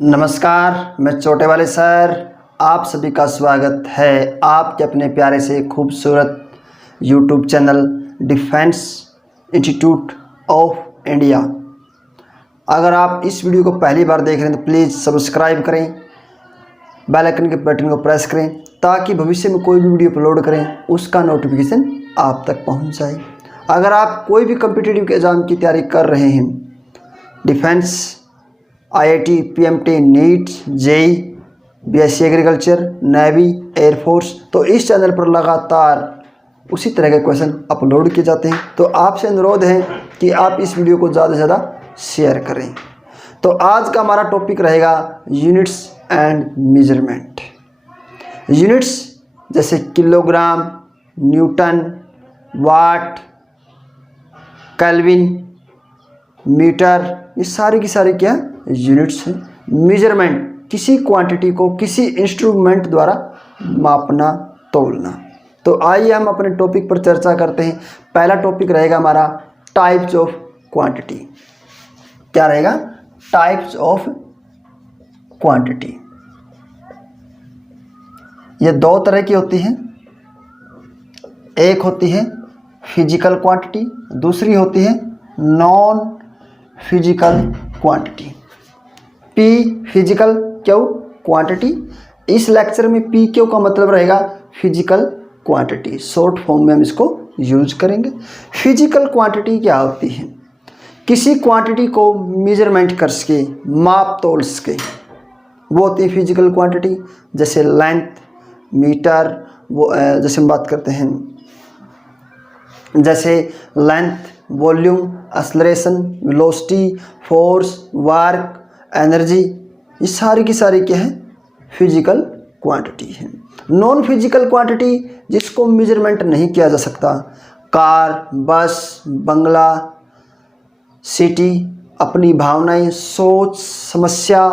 नमस्कार, मैं छोटे वाले सर। आप सभी का स्वागत है आपके अपने प्यारे से खूबसूरत YouTube channel defence institute of India. अगर आप इस वीडियो को पहली बार देख रहे हैं तो प्लीज़ सब्सक्राइब करें, बेल आइकन के बटन को प्रेस करें ताकि भविष्य में कोई भी वीडियो अपलोड करें उसका नोटिफिकेशन आप तक पहुंच जाए। अगर आप कोई भी कॉम्पिटिटिव एग्ज़ाम की तैयारी कर रहे हैं, defence, IIT, PMT, NEET, JEE, BSc agriculture, navy, air force, तो इस चैनल पर लगातार उसी तरह के क्वेश्चन अपलोड किए जाते हैं। तो आपसे अनुरोध है कि आप इस वीडियो को ज़्यादा से ज़्यादा शेयर करें। तो आज का हमारा टॉपिक रहेगा यूनिट्स एंड मेजरमेंट। यूनिट्स जैसे किलोग्राम, न्यूटन, वाट, केल्विन, मीटर, ये सारी की सारी क्या यूनिट्स हैं। मेजरमेंट किसी क्वांटिटी को किसी इंस्ट्रूमेंट द्वारा मापना, तोलना। तो आइए हम अपने टॉपिक पर चर्चा करते हैं। पहला टॉपिक रहेगा हमारा टाइप्स ऑफ क्वांटिटी। क्या रहेगा? Types of quantity. ये दो तरह की होती हैं। एक होती है फिजिकल क्वांटिटी, दूसरी होती है non physical quantity. P physical Q quantity. इस लेक्चर में पी क्यू का मतलब रहेगा फिजिकल क्वांटिटी, शॉर्ट फॉर्म में हम इसको यूज करेंगे। फिजिकल क्वांटिटी क्या होती है? किसी क्वांटिटी को मेजरमेंट कर सके, माप तोल सके, वो होती है फिजिकल क्वांटिटी। जैसे लेंथ, मीटर, वो जैसे हम बात करते हैं, जैसे length, volume, acceleration, velocity, force, work, energy, ये सारी की सारी क्या है? फिजिकल क्वांटिटी है। नॉन फिजिकल क्वांटिटी जिसको मेजरमेंट नहीं किया जा सकता, कार, बस, बंगला, सिटी, अपनी भावनाएं, सोच, समस्या,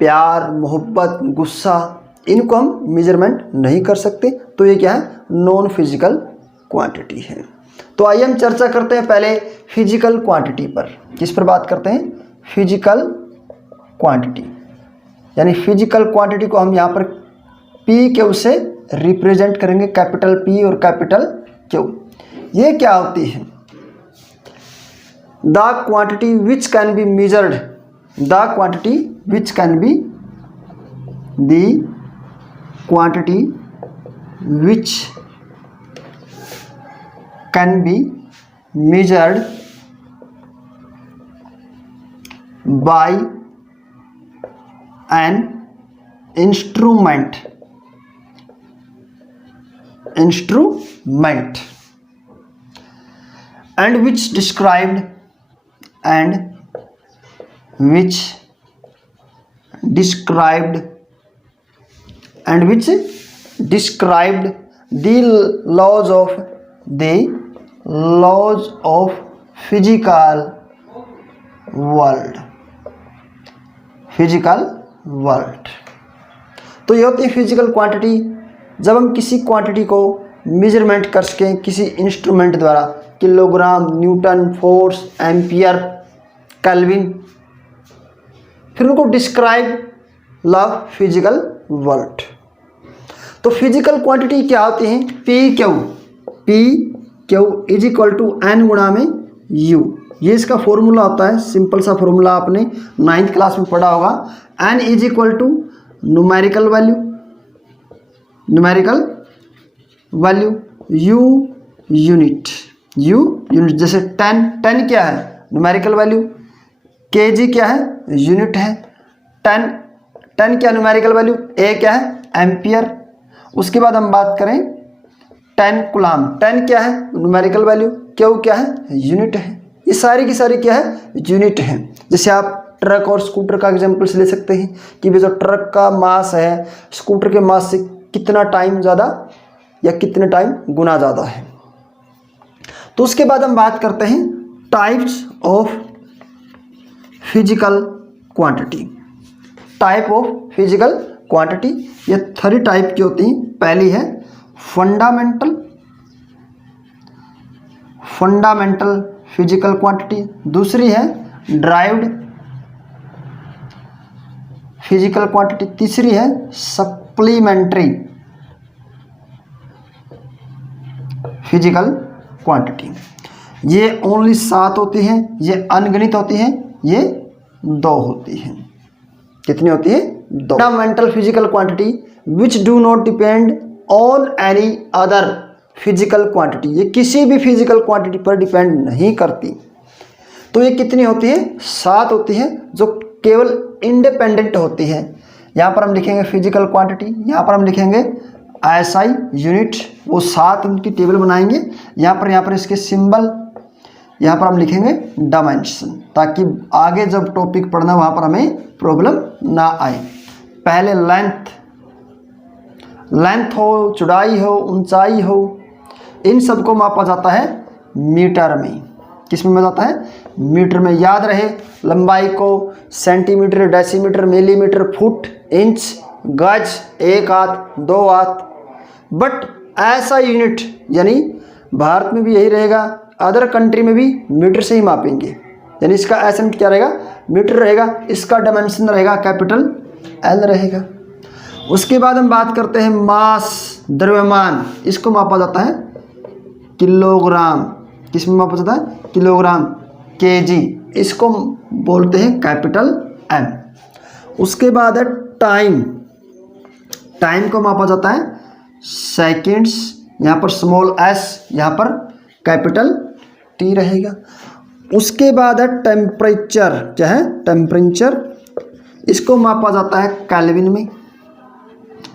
प्यार, मोहब्बत, गुस्सा, इनको हम मेजरमेंट नहीं कर सकते। तो ये क्या है? नॉन फिजिकल क्वांटिटी है। तो आइए हम चर्चा करते हैं पहले फिजिकल क्वांटिटी पर। किस पर बात करते हैं? Physical quantity. यानी फिजिकल क्वांटिटी को हम यहाँ पर पी क्यू से रिप्रेजेंट करेंगे, कैपिटल पी और कैपिटल क्यू। ये क्या होती है? The quantity which can be measured, the quantity which can be, the quantity which can be measured by an instrument and which described the laws of physical world। तो ये होती है physical quantity. जब हम किसी क्वांटिटी को measurement कर सकें किसी इंस्ट्रूमेंट द्वारा, kilogram, newton, force, ampere, kelvin, फिर उनको डिस्क्राइब लव फिजिकल वर्ल्ड। तो फिजिकल क्वांटिटी क्या होती है? P Q is equal to N गुणा में यू। ये इसका फॉर्मूला होता है, सिंपल सा फॉर्मूला आपने 9th क्लास में पढ़ा होगा। N is equal to numerical value, U unit. जैसे 10 क्या है? Numerical value. केजी क्या है? यूनिट है। 10 क्या न्यूमेरिकल वैल्यू? ए क्या है? एम्पियर। उसके बाद हम बात करें 10 कूलाम। 10 क्या है? Numerical value. क्यू क्या है? यूनिट है। ये सारी की सारी क्या है? यूनिट है। जैसे आप ट्रक और स्कूटर का एग्जांपल्स ले सकते हैं कि जो ट्रक का मास है स्कूटर के मास से कितना टाइम ज़्यादा या कितने टाइम गुना ज़्यादा है। तो उसके बाद हम बात करते हैं types of physical quantity. Type of physical quantity, ये 3 टाइप की होती हैं। पहली है फंडामेंटल फिजिकल क्वांटिटी, दूसरी है ड्राइव्ड फिजिकल क्वांटिटी। तीसरी है सप्लीमेंट्री फिजिकल क्वांटिटी। ये ओनली 7 होती हैं, ये अनगिनत होती हैं, ये 2 होती हैं। कितनी होती है? 2। Fundamental physical quantity which do not depend on any other physical quantity, ये किसी भी फिजिकल क्वांटिटी पर डिपेंड नहीं करती। तो ये कितनी होती है? 7 होती है, जो केवल इंडिपेंडेंट होती है। यहाँ पर हम लिखेंगे फिजिकल क्वांटिटी, यहाँ पर हम लिखेंगे एसआई यूनिट, वो 7 उनकी टेबल बनाएंगे। यहाँ पर इसके सिंबल, यहाँ पर हम लिखेंगे डायमेंशन, ताकि आगे जब टॉपिक पढ़ना वहाँ पर हमें प्रॉब्लम ना आए। पहले लेंथ हो, चौड़ाई हो, ऊंचाई हो, इन सबको मापा जाता है मीटर में। किस में जाता है? मीटर में। याद रहे, लंबाई को centimetre, decimetre, millimetre, foot, inch, गज, 1 हाथ, 2 हाथ। बट ऐसा यूनिट, यानी भारत में भी यही रहेगा, अदर कंट्री में भी मीटर से ही मापेंगे। यानी इसका ऐसा यूनिट क्या रहेगा? मीटर रहेगा। इसका डायमेंशन रहेगा कैपिटल एल रहेगा। उसके बाद हम बात करते हैं मास, द्रव्यमान। इसको मापा जाता है किलोग्राम। किस में मापा जाता है? किलोग्राम। केजी, इसको बोलते हैं कैपिटल एम। उसके बाद है टाइम। टाइम को मापा जाता है सेकेंड्स, यहाँ पर स्मॉल एस, यहाँ पर कैपिटल टी रहेगा। उसके बाद है टेम्परेचर। क्या है? टेम्परेचर। इसको मापा जाता है केल्विन में,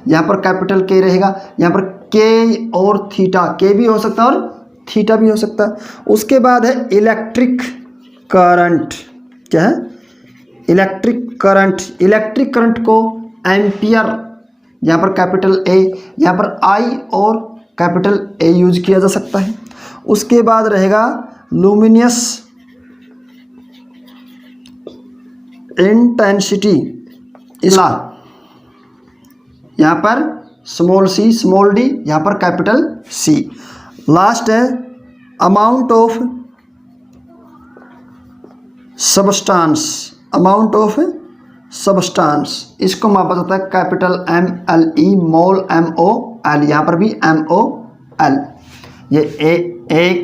यहाँ पर कैपिटल के रहेगा। यहाँ पर के और थीटा, के भी हो सकता है और थीटा भी हो सकता है। उसके बाद है इलेक्ट्रिक करंट। क्या है? Electric current. इलेक्ट्रिक करंट को एम्पियर, यहाँ पर कैपिटल ए, यहाँ पर आई और कैपिटल ए यूज किया जा सकता है। उसके बाद रहेगा लुमिनियस इंटेंसिटी, इसका यहाँ पर स्मॉल सी, स्मॉल डी, यहाँ पर कैपिटल सी। लास्ट है amount of substance. Amount of substance, इसको मापा जाता है capital M L E, mol M O L, यहाँ पर भी एम ओ एल। ये 1,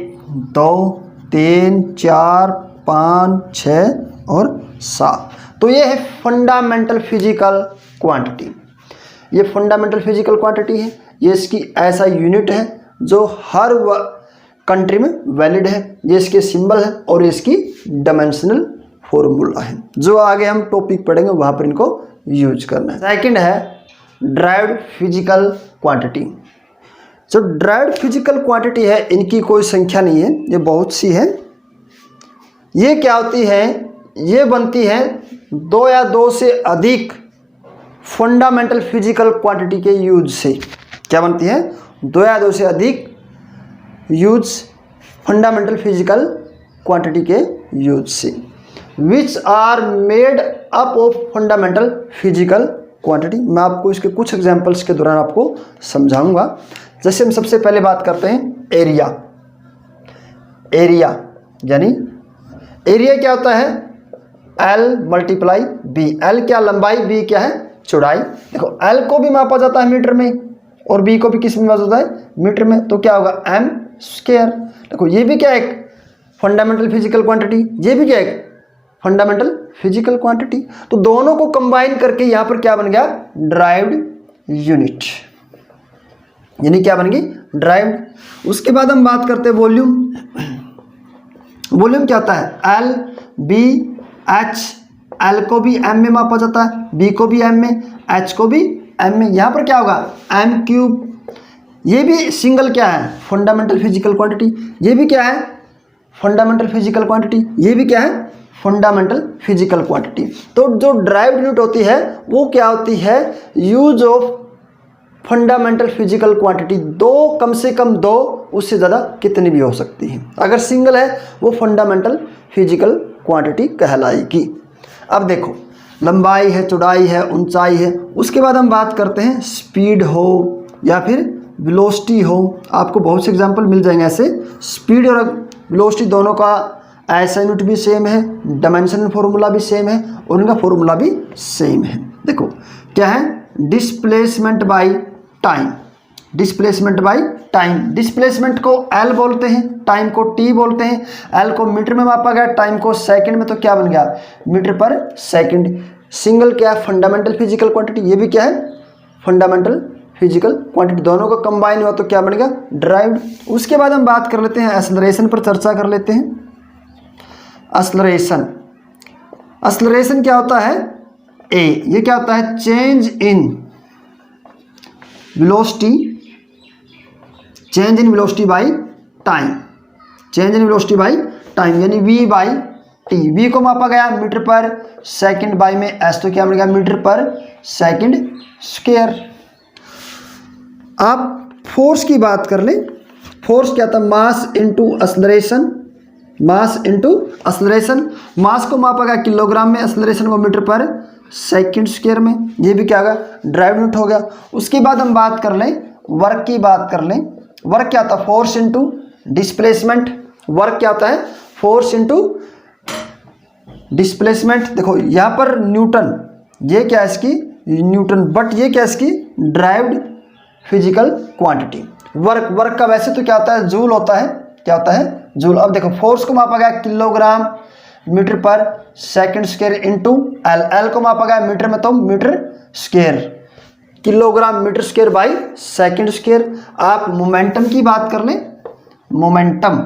2, 3, 4, 5, 6 और 7। तो ये है फंडामेंटल फिजिकल क्वांटिटी। ये फंडामेंटल फिजिकल क्वांटिटी है। ये इसकी ऐसा यूनिट है जो हर कंट्री में वैलिड है। ये इसके सिंबल है और इसकी डायमेंशनल फॉर्मूला है, जो आगे हम टॉपिक पढ़ेंगे वहाँ पर इनको यूज करना है। सेकंड है ड्राइव्ड फिजिकल क्वांटिटी। जो ड्राइव्ड फिजिकल क्वांटिटी है, इनकी कोई संख्या नहीं है, ये बहुत सी है। ये क्या होती है? ये बनती है 2 या 2 से अधिक फंडामेंटल फिजिकल क्वांटिटी के यूज से। क्या बनती है? 2 या 2 से अधिक यूज फंडामेंटल फिजिकल क्वांटिटी के यूज से, which are made up of fundamental physical quantity. मैं आपको इसके कुछ एग्जांपल्स के दौरान आपको समझाऊंगा। जैसे हम सबसे पहले बात करते हैं एरिया। एरिया यानी एरिया क्या होता है? L multiply B. एल क्या? लंबाई। बी क्या है? चौड़ाई। देखो, एल को भी मापा जाता है मीटर में और बी को भी किस में मापा जाता है? मीटर में। तो क्या होगा? M square. देखो, ये भी क्या है? एक फंडामेंटल फिजिकल क्वांटिटी। ये भी क्या है? Fundamental physical quantity. तो दोनों को कंबाइन करके यहाँ पर क्या बन गया? Derived unit. यानी क्या बन गई? ड्राइव्ड। उसके बाद हम बात करते हैं वॉल्यूम। वॉल्यूम क्या होता है? L, B, H. एल को भी एम में मापा जाता है, बी को भी एम में, एच को भी एम में। यहाँ पर क्या होगा? M cube. ये भी सिंगल क्या है? Fundamental physical quantity. ये भी क्या है? Fundamental physical quantity. ये भी क्या है? Fundamental physical quantity. तो जो ड्राइव्ड यूनिट होती है वो क्या होती है? Use of fundamental physical quantity. 2, कम से कम 2, उससे ज़्यादा कितनी भी हो सकती है। अगर सिंगल है वो फंडामेंटल फिजिकल क्वांटिटी कहलाएगी। अब देखो, लंबाई है, चौड़ाई है, ऊंचाई है। उसके बाद हम बात करते हैं स्पीड हो या फिर वेलोसिटी हो। आपको बहुत से एग्जांपल मिल जाएंगे ऐसे। स्पीड और वेलोसिटी दोनों का ऐसा यूनिट भी सेम है, डायमेंशन फॉर्मूला भी सेम है और इनका फॉर्मूला भी सेम है। देखो क्या है, displacement by time. Displacement by time, displacement को एल बोलते हैं, टाइम को टी बोलते हैं। एल को मीटर में मापा गया, टाइम को सेकंड में, तो क्या बन गया, मीटर पर सेकंड। सिंगल क्या है, फंडामेंटल फिजिकल क्वांटिटी, ये भी क्या है, फंडामेंटल फिजिकल क्वांटिटी। दोनों का कंबाइन हुआ तो क्या बन गया, ड्राइव्ड। उसके बाद हम बात कर लेते हैं एक्सेलरेशन पर, चर्चा कर लेते हैं। एक्सेलरेशन, एक्सेलरेशन क्या होता है, ए, ये क्या होता है, change in velocity, change in velocity by time, change in velocity by time, यानी v बाई टी। v को मापा गया मीटर पर सेकंड, बाई में s, तो क्या बन गया, मीटर पर सेकंड स्क्वायर। आप फोर्स की बात कर लें, फोर्स क्या था, mass into acceleration, mass into acceleration. Mass को मापा गया किलोग्राम में, एक्सेलरेशन को मीटर पर सेकंड स्क्वायर में, ये भी क्या होगा, ड्राइव यूनिट हो गया। उसके बाद हम बात कर लें वर्क की, बात कर लें वर्क क्या था, फोर्स इनटू डिस्प्लेसमेंट। वर्क क्या होता है, फोर्स इनटू डिस्प्लेसमेंट। देखो यहाँ पर न्यूटन, ये क्या है इसकी, न्यूटन, बट ये क्या है इसकी, ड्राइव्ड फिजिकल क्वांटिटी। वर्क का वैसे तो क्या होता है, जूल होता है, क्या होता है, जूल। अब देखो फोर्स को मापा गया किलोग्राम मीटर पर second square into l, l को मापा गया मीटर में, तो metre square, kilogram metre square by second square. आप मोमेंटम की बात कर लें, मोमेंटम,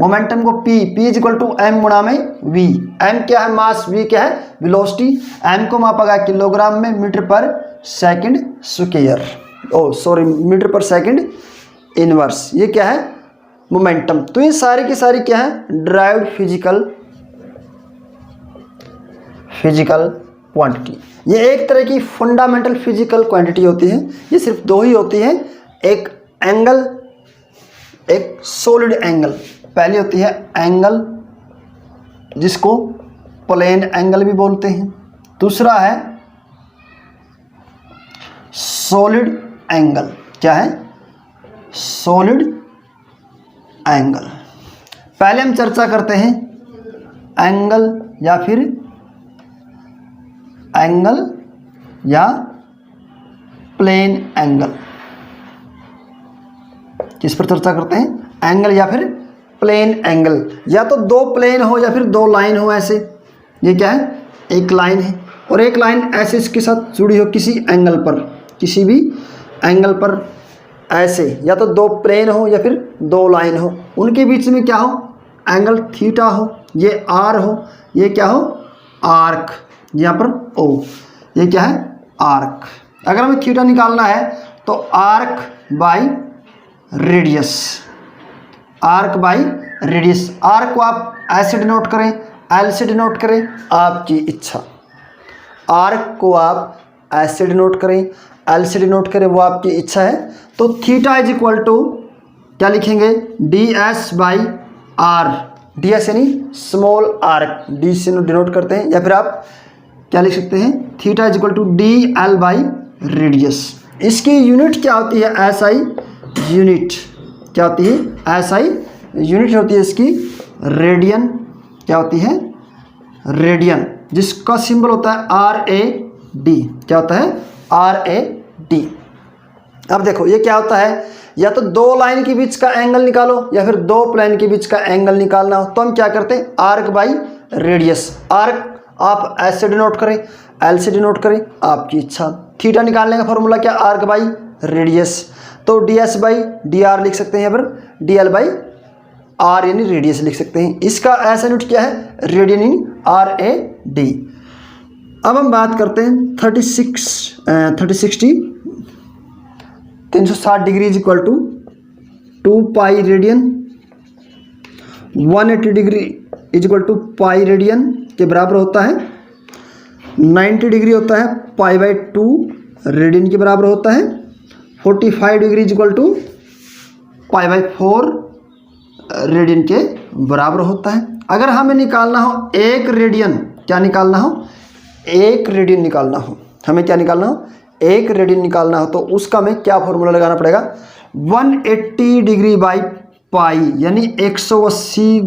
मोमेंटम को P is equal to m गुणा में V। m क्या है, मास, V क्या है, वेलोसिटी। m को मापा गया किलोग्राम में मीटर पर सेकंड स्क्वायर, मीटर पर सेकंड इनवर्स, ये क्या है, मोमेंटम। तो ये सारी की सारी क्या है, ड्राइव्ड फिजिकल क्वांटिटी। ये एक तरह की फंडामेंटल फिजिकल क्वांटिटी होती है। ये सिर्फ दो ही होती है, एक एंगल, एक सॉलिड एंगल। पहली होती है एंगल, जिसको प्लेन एंगल भी बोलते हैं। दूसरा है सॉलिड एंगल, क्या है, सॉलिड एंगल। पहले हम चर्चा करते हैं एंगल या फिर एंगल या प्लेन एंगल। किस पर चर्चा करते हैं, एंगल या फिर प्लेन एंगल। या तो दो प्लेन हो या फिर दो लाइन हो, ऐसे। ये क्या है, एक लाइन है और एक लाइन ऐसे इसके साथ जुड़ी हो किसी एंगल पर, किसी भी एंगल पर ऐसे। या तो दो प्लेन हो या फिर दो लाइन हो, उनके बीच में क्या हो, एंगल थीटा हो, ये आर हो, ये क्या हो, आर्क, यहाँ पर ओ, ये क्या है, आर्क। अगर हमें थीटा निकालना है तो arc by radius, arc by radius. Arc को आप ऐसे डिनोट करें, एल से डिनोट करें, आपकी इच्छा। आर्क को आप ऐसे डिनोट करें, एल से डिनोट करें, वो आपकी इच्छा है। तो थीटा इज इक्वल टू क्या लिखेंगे, d s by r, d s यानी स्मॉल आर्क, डी से डिनोट करते हैं। या फिर आप क्या लिख सकते हैं, theta is equal to d l by radius. इसकी यूनिट क्या होती है, एस आई यूनिट, क्या होती है, एस आई यूनिट होती है इसकी रेडियन, क्या होती है, रेडियन, जिसका सिंबल होता है आर ए डी, क्या होता है, आर ए डी। अब देखो ये क्या होता है, या तो दो लाइन के बीच का एंगल निकालो या फिर दो प्लेन के बीच का एंगल निकालना हो, तो हम क्या करते हैं, आर्क बाई रेडियस। आर्क आप एस से डिनोट करें, एल से डिनोट करें, आपकी इच्छा। थीटा निकालने का फॉर्मूला क्या, आर्क बाई रेडियस, तो d s by d r लिख सकते हैं, या फिर डी एल बाई आर यानी रेडियस लिख सकते हैं। इसका ऐसा यूनिट क्या है, radian in r a d. अब हम बात करते हैं 360 degree is equal to 2 pi radian, 180 degree is equal to pi radian के बराबर होता है। 90 डिग्री होता है पाई बाई 2 रेडियन के बराबर होता है। 45 degree is equal to pi by 4 radian के बराबर होता है। अगर हमें निकालना हो एक रेडियन, क्या निकालना हो, एक रेडियन निकालना हो, हमें क्या निकालना हो, एक रेडियन निकालना हो, तो उसका हमें क्या फॉर्मूला लगाना पड़ेगा, 180 डिग्री बाई पाई यानी 180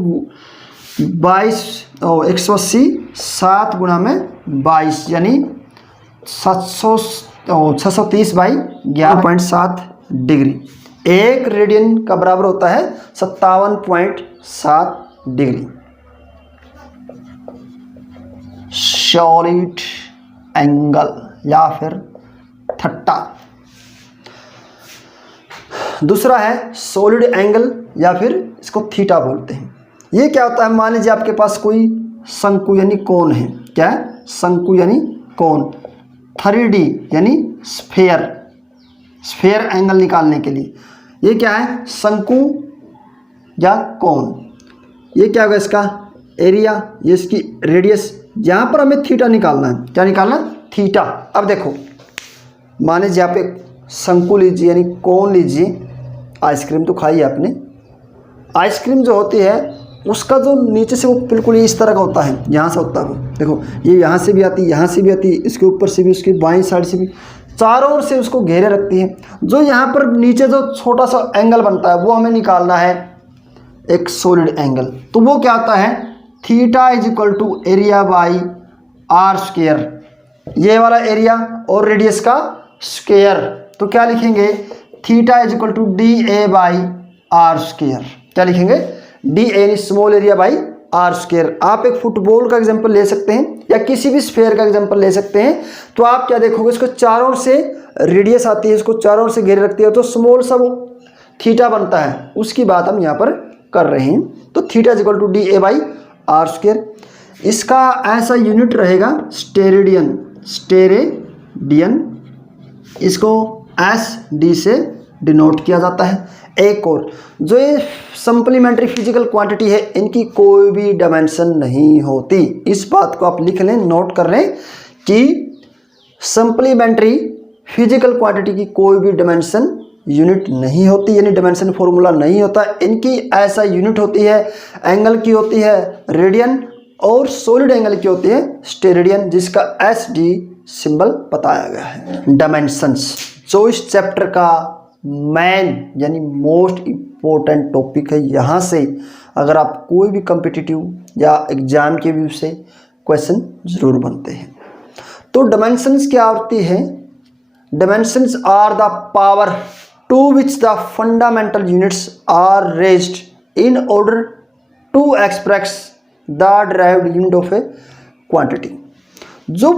180 7 गुणा में 22 यानी 630 बाई 11.7 डिग्री। 1 रेडियन का बराबर होता है 57.7 डिग्री। सॉलिड एंगल या फिर थट्टा। दूसरा है सॉलिड एंगल या फिर इसको थीटा बोलते हैं। ये क्या होता है, मान लीजिए आपके पास कोई शंकु यानी कोण है। क्या है? शंकु यानी कोण। 3D यानी स्फेयर, स्फेयर एंगल निकालने के लिए ये क्या है, शंकु या कोण। ये क्या होगा, इसका एरिया, ये इसकी रेडियस। यहाँ पर हमें थीटा निकालना है। क्या निकालना है? थीटा। अब देखो, मान लीजिए आप एक शंकु लीजिए यानी कोण लीजिए। आइसक्रीम तो खाई है आपने। आइसक्रीम जो होती है उसका जो नीचे से वो बिल्कुल इस तरह का होता है, यहाँ से होता है वो। देखो ये यहाँ से भी आती है, यहाँ से भी आती है, इसके ऊपर से भी, उसकी बाईं साइड से भी, चारों ओर से उसको घेरे रखती है। जो यहाँ पर नीचे जो छोटा सा एंगल बनता है वो हमें निकालना है, एक सॉलिड एंगल। तो वो क्या होता है, theta is equal to area by r square. ये वाला एरिया और रेडियस का स्क्वायर। तो क्या लिखेंगे, theta is equal to d a by r square. क्या लिखेंगे, d a small area by r square. आप एक फुटबॉल का एग्जांपल ले सकते हैं या किसी भी स्फेयर का एग्जांपल ले सकते हैं। तो आप क्या देखोगे, इसको चारों ओर से रेडियस आती है, इसको चारों ओर से घेरे रखती है, तो स्मॉल सा वो थीटा बनता है। उसकी बात हम यहाँ पर कर रहे हैं। तो theta is equal to d a by r square. इसका ऐसा यूनिट रहेगा स्टेरेडियन, स्टेरेडियन। इसको एस डी से डिनोट किया जाता है। एक और जो ये सप्लीमेंट्री फिजिकल क्वांटिटी है, इनकी कोई भी डायमेंशन नहीं होती। इस बात को आप लिख लें, नोट कर लें कि सप्लीमेंट्री फिजिकल क्वांटिटी की कोई भी डायमेंशन यूनिट नहीं होती, यानी डायमेंशन फॉर्मूला नहीं होता। इनकी ऐसा यूनिट होती है, एंगल की होती है रेडियन और सॉलिड एंगल की होती है स्टेरेडियन, जिसका एस डी सिंबल बताया गया है। डायमेंशंस जो इस चैप्टर का मेन यानी मोस्ट इम्पोर्टेंट टॉपिक है। यहाँ से अगर आप कोई भी कॉम्पिटिटिव या एग्जाम के व्यू से क्वेश्चन जरूर बनते हैं। तो डायमेंशंस क्या होती है, dimensions are the power to which the fundamental units are raised in order to express the derived unit of a quantity. जो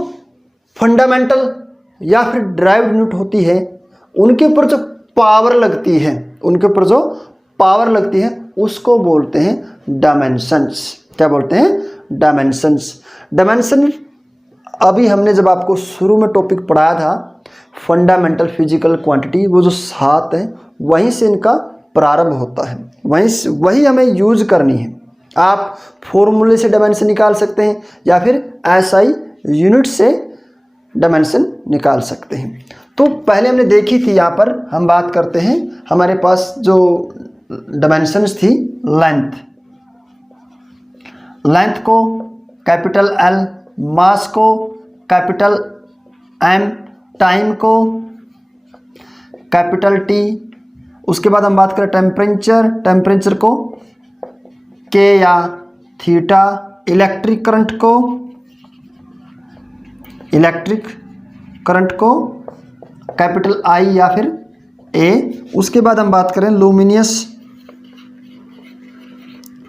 फंडामेंटल या फिर डिराइव्ड यूनिट होती है, उनके ऊपर जो पावर लगती है, उनके ऊपर जो पावर लगती है उसको बोलते हैं डायमेंशंस। क्या बोलते हैं? डायमेंशंस। डायमेंशन अभी हमने जब आपको शुरू में टॉपिक पढ़ाया था फंडामेंटल फिजिकल क्वांटिटी, वो जो 7 है वहीं से इनका प्रारंभ होता है, वही हमें यूज करनी है। आप फॉर्मूले से डायमेंशन निकाल सकते हैं या फिर एसआई यूनिट से डायमेंशन निकाल सकते हैं। तो पहले हमने देखी थी, यहाँ पर हम बात करते हैं, हमारे पास जो डायमेंशंस थी, लेंथ को कैपिटल एल, मास को कैपिटल एम, टाइम को कैपिटल टी। उसके बाद हम बात करें टेम्परेचर को के या थीटा, इलेक्ट्रिक करंट को कैपिटल आई या फिर ए। उसके बाद हम बात करें लुमिनियस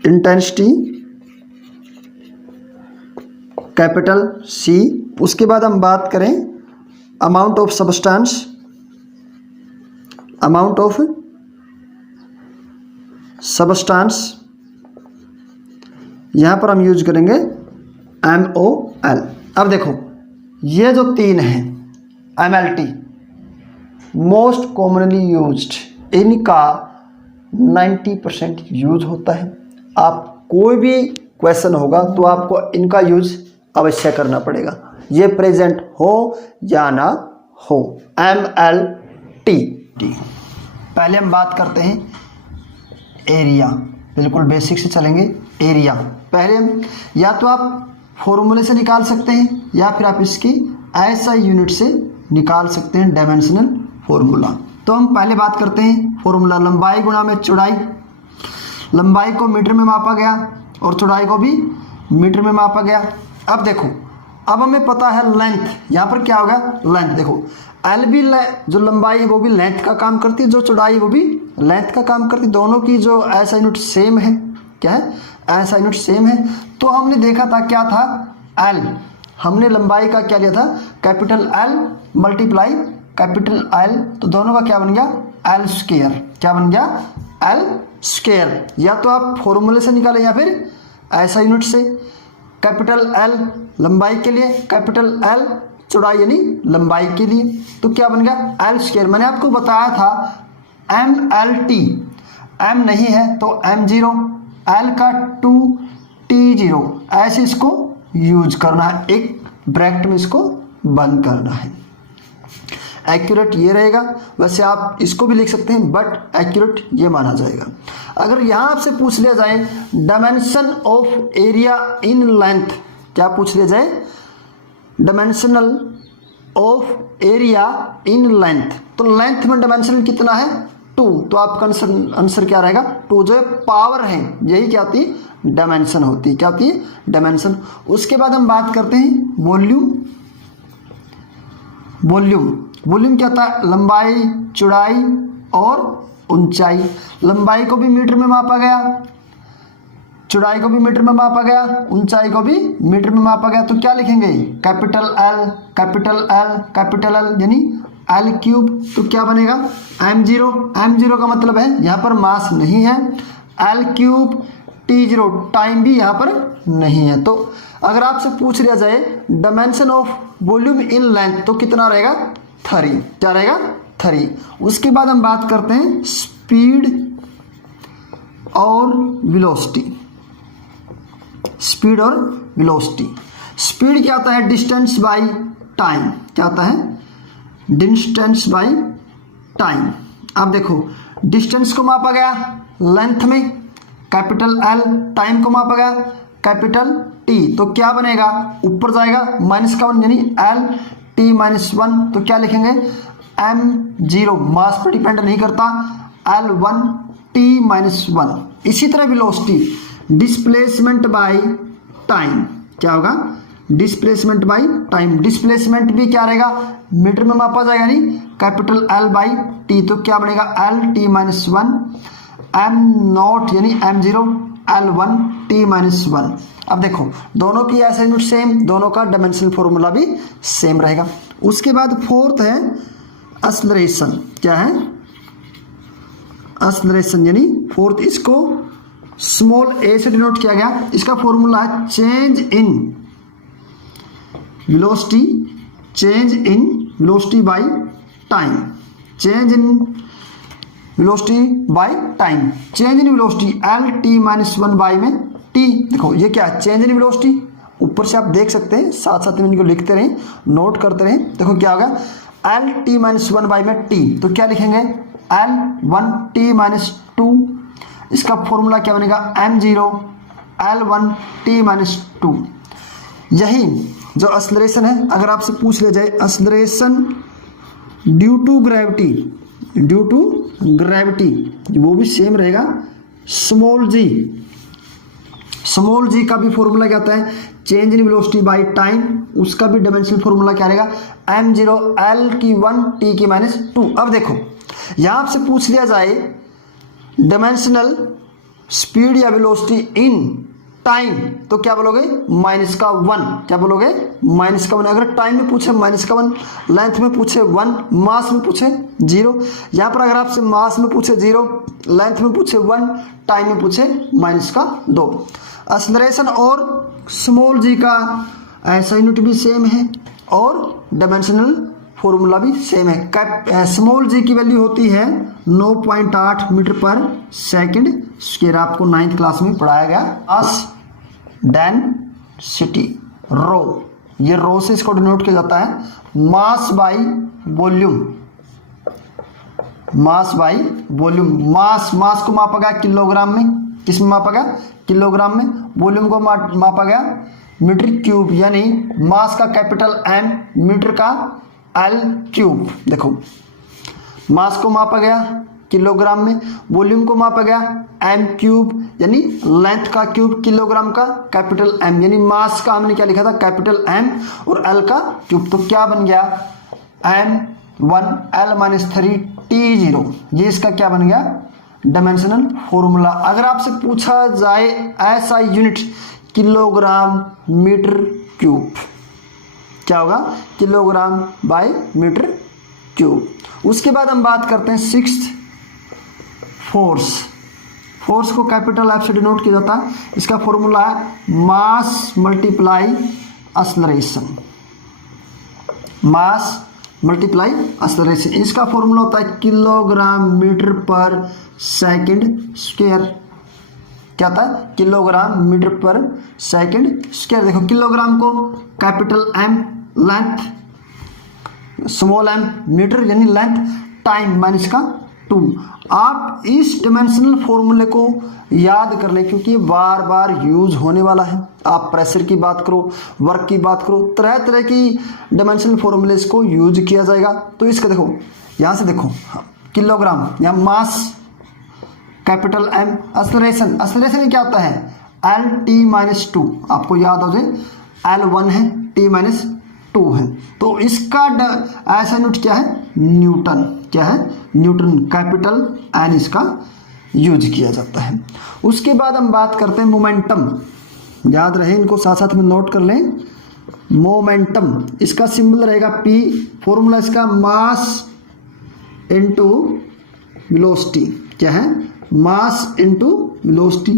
इंटेंसिटी कैपिटल सी। उसके बाद हम बात करें अमाउंट ऑफ सबस्टांस, यहाँ पर हम यूज करेंगे MOL। अब देखो ये जो 3 हैं MLT मोस्ट कॉमनली यूज्ड, इनका 90% यूज होता है। आप कोई भी क्वेश्चन होगा तो आपको इनका यूज अवश्य करना पड़ेगा, ये प्रेजेंट हो या ना हो। MLT। पहले हम बात करते हैं एरिया, बिल्कुल बेसिक से चलेंगे। एरिया पहले या तो आप फॉर्मूले से निकाल सकते हैं या फिर आप इसकी SI यूनिट से निकाल सकते हैं, डायमेंशनल फॉर्मूला। तो हम पहले बात करते हैं फॉर्मूला, लंबाई गुणा में चौड़ाई। लंबाई को मीटर में मापा गया और चौड़ाई को भी मीटर में मापा गया। अब देखो, अब हमें पता है लेंथ, यहाँ पर क्या होगा लेंथ। देखो एल भी जो लंबाई है वो भी लेंथ का काम करती है, जो चौड़ाई है वो भी लेंथ का काम करती है। दोनों की जो ऐसा यूनिट सेम है, क्या है ऐसा यूनिट सेम है। तो हमने देखा था क्या था एल, हमने लंबाई का क्या लिया था capital L multiply capital L, तो दोनों का क्या बन गया एल स्क्वायर। क्या बन गया एल स्क्वायर। या तो आप फॉर्मूले से निकालें या फिर ऐसा यूनिट से। कैपिटल एल लंबाई के लिए, कैपिटल एल चौड़ाई यानी लंबाई के लिए, तो क्या बन गया एल स्क्वायर। मैंने आपको बताया था एम एल टी, एम नहीं है तो एम जीरो, एल का 2 टी जीरो, ऐसे इसको यूज करना है, एक ब्रैकेट में इसको बंद करना है। एक्यूरेट ये रहेगा, वैसे आप इसको भी लिख सकते हैं बट एक्यूरेट ये माना जाएगा। अगर यहाँ आपसे पूछ लिया जाए dimension of area in length, क्या पूछ लिया जाए dimensional of area in length, तो लेंथ में डायमेंशन कितना है 2, तो आपका आंसर क्या रहेगा 2। जो पावर है यही क्या होती है डायमेंशन होती है, क्या होती है डायमेंशन। उसके बाद हम बात करते हैं वॉल्यूम। वॉल्यूम क्या होता है लंबाई चौड़ाई और ऊंचाई। लंबाई को भी मीटर में मापा गया, चौड़ाई को भी मीटर में मापा गया, ऊंचाई को भी मीटर में मापा गया। तो क्या लिखेंगे capital L capital L capital L यानी एल क्यूब। तो क्या बनेगा एम जीरो, एम जीरो का मतलब है यहाँ पर मास नहीं है, L cube T zero, time भी यहाँ पर नहीं है। तो अगर आपसे पूछ लिया जाए dimension of volume in length तो कितना रहेगा 3, क्या रहेगा 3। उसके बाद हम बात करते हैं स्पीड और वेलोसिटी। स्पीड और वेलोसिटी, स्पीड क्या होता है डिस्टेंस बाय टाइम, क्या होता है डिस्टेंस बाय टाइम। अब देखो डिस्टेंस को मापा गया लेंथ में कैपिटल एल, टाइम को मापा गया कैपिटल टी, तो क्या बनेगा ऊपर जाएगा -1 यानी एल टी -1। तो क्या लिखेंगे एम जीरो, मास पर डिपेंड नहीं करता, एल 1 टी -1। इसी तरह वेलोसिटी डिस्प्लेसमेंट बाय टाइम, क्या होगा डिस्प्लेसमेंट बाय टाइम। डिस्प्लेसमेंट भी क्या रहेगा मीटर में मापा जाएगा नहीं कैपिटल एल बाई टी, तो क्या बनेगा एल टी -1 एम नॉट यानी एम जीरो एल 1 टी -1। अब देखो दोनों की ऐसा यूनिट सेम, दोनों का डायमेंशनल फॉर्मूला भी सेम रहेगा। उसके बाद फोर्थ है एक्सेलरेशन, क्या है एक्सेलरेशन यानी फोर्थ, इसको स्मॉल ए से डिनोट किया गया। इसका फॉर्मूला है change in velocity, change in velocity by time, change in velocity by time. Change in velocity L T -1 by में टी। देखो ये क्या है चेंज इन वेलोसिटी, ऊपर से आप देख सकते हैं, साथ साथ में इनको लिखते रहें नोट करते रहें। देखो क्या होगा एल टी -1 बाई में टी, तो क्या लिखेंगे एल 1 टी -2। इसका फॉर्मूला क्या बनेगा एम जीरो एल 1 टी -2। यही जो एक्सेलरेशन है, अगर आपसे पूछ लिया जाए acceleration due to gravity, due to gravity, वो भी सेम रहेगा स्मॉल जी। स्मॉल जी का भी फॉर्मूला क्या होता है change in velocity by time, उसका भी डायमेंशनल फॉर्मूला क्या रहेगा एम जीरो एल की 1 टी की -2। अब देखो यहाँ आपसे पूछ लिया जाए डायमेंशनल स्पीड या वेलोसिटी इन टाइम, तो क्या बोलोगे -1। क्या बोलोगे -1। अगर टाइम में पूछे -1, लेंथ में पूछे 1, मास में पूछे 0। यहाँ पर अगर आपसे मास में पूछे 0, लेंथ में पूछे 1, टाइम में पूछे -2। एक्सेलरेशन और स्मॉल जी का ऐसा यूनिट भी सेम है और डायमेंशनल फॉर्मूला भी सेम है। स्मॉल जी की वैल्यू होती है 9.8 मीटर पर सेकंड स्क्वायर, आपको 9th क्लास में पढ़ाया गया। मास डेंसिटी रो, ये रो से इसको डिनोट किया जाता है mass by volume, mass by volume. Mass को मापा गया किलोग्राम में, किस में मापा गया किलोग्राम में। वॉल्यूम को मापा गया मीटर क्यूब, यानी मास का कैपिटल एम, मीटर का एल क्यूब। देखो मास को मापा गया किलोग्राम में। वॉल्यूम को मापा गया एम क्यूब, यानी लेंथ का क्यूब, किलोग्राम का कैपिटल एम, यानी मास का हमने क्या लिखा था कैपिटल एम और एल का क्यूब। तो क्या बन गया M1 L-3 T0, ये इसका क्या बन गया डायमेंशनल फॉर्मूला। अगर आपसे पूछा जाए ऐसा यूनिट किलोग्राम मीटर क्यूब, क्या होगा किलोग्राम बाय मीटर क्यूब। उसके बाद हम बात करते हैं सिक्स्थ फोर्स। फोर्स को कैपिटल एफ से डिनोट किया जाता है। इसका फॉर्मूला है mass multiply acceleration, mass multiply acceleration. इसका फॉर्मूला होता है किलोग्राम मीटर पर सेकंड स्क्वायर। क्या होता है किलोग्राम मीटर पर सेकंड स्क्वायर। देखो किलोग्राम को capital M length, small m metre यानी लेंथ, टाइम माइनस का 2। आप इस डिमेंशनल फॉर्मूले को याद कर लें क्योंकि बार बार यूज होने वाला है। आप प्रेशर की बात करो, वर्क की बात करो, तरह तरह की डिमेंशनल फॉर्मूले को यूज किया जाएगा। तो इसका देखो यहाँ से देखो किलोग्राम, यहाँ mass capital M, acceleration, acceleration क्या होता है L-T-2, आपको याद हो जाए L1 है T-2 है। तो इसका ऐसा यूनिट क्या है न्यूटन, क्या है न्यूटन, कैपिटल एन इसका यूज किया जाता है। उसके बाद हम बात करते हैं मोमेंटम। याद रहे इनको साथ साथ में नोट कर लें। मोमेंटम इसका सिंबल रहेगा P, फॉर्मूला इसका मास इनटू वेलोसिटी, क्या है मास इनटू वेलोसिटी।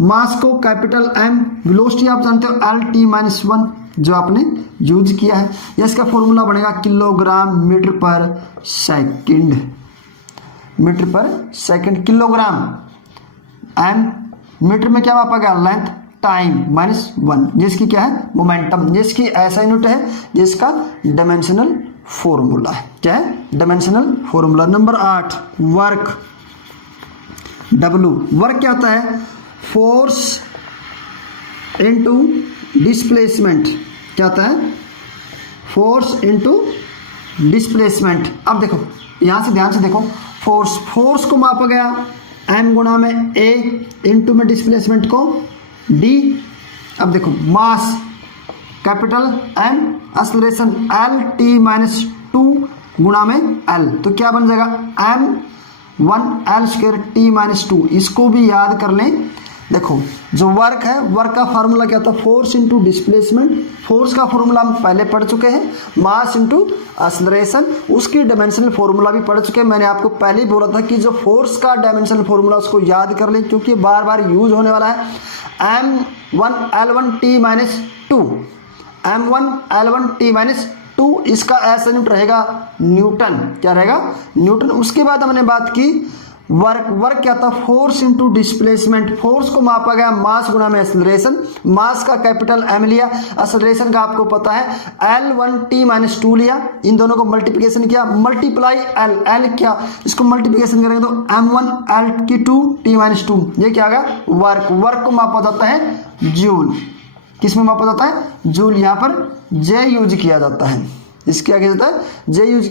मास को कैपिटल एम, वेलोसिटी आप जानते हो L-T-1 जो आपने यूज किया है। या इसका फॉर्मूला बनेगा किलोग्राम मीटर पर सेकंड, मीटर पर सेकंड। किलोग्राम एम, मीटर में क्या मापा गया लेंथ, टाइम -1, जिसकी क्या है मोमेंटम, जिसकी ऐसा यूनिट है जिसका डायमेंशनल फॉर्मूला है। क्या है dimensional formula. Number 8 work. W work क्या होता है फोर्स इनटू डिस्प्लेसमेंट। क्या होता है फोर्स इनटू डिस्प्लेसमेंट। अब देखो यहाँ से ध्यान से देखो, फोर्स, फोर्स को मापा गया m गुणा में a, इनटू में डिस्प्लेसमेंट को d। अब देखो mass capital M, acceleration L-T-2 गुणा में L, तो क्या बन जाएगा M1 L2T-2। इसको भी याद कर लें। देखो जो वर्क है, वर्क का फार्मूला क्या था फोर्स इनटू डिस्प्लेसमेंट। फोर्स का फार्मूला हम पहले पढ़ चुके हैं, मास इनटू एक्सेलरेशन। उसकी डायमेंशनल फार्मूला भी पढ़ चुके हैं। मैंने आपको पहले ही बोला था कि जो फोर्स का डायमेंशनल फार्मूला उसको याद कर लें क्योंकि बार बार यूज होने वाला है। M1 L1T-2, M1 L1T-2, इसका ऐसा यूनिट रहेगा न्यूटन। क्या रहेगा न्यूटन। उसके बाद हमने बात की वर्क। वर्क क्या था फोर्स इनटू डिस्प्लेसमेंट। फोर्स को मापा गया मास गुणा में एक्सेलरेशन। मास का कैपिटल M लिया, एक्सेलरेशन का आपको पता है L1T-2 लिया, इन दोनों को मल्टीप्लिकेशन किया, मल्टीप्लाई L, L क्या इसको मल्टीप्लिकेशन करेंगे तो M1 L2T-2, ये क्या आ गया वर्क। वर्क को मापा जाता है जूल। किस में मापा जाता है जूल। यहाँ पर J यूज किया जाता है, इसके आगे जाता है J यूज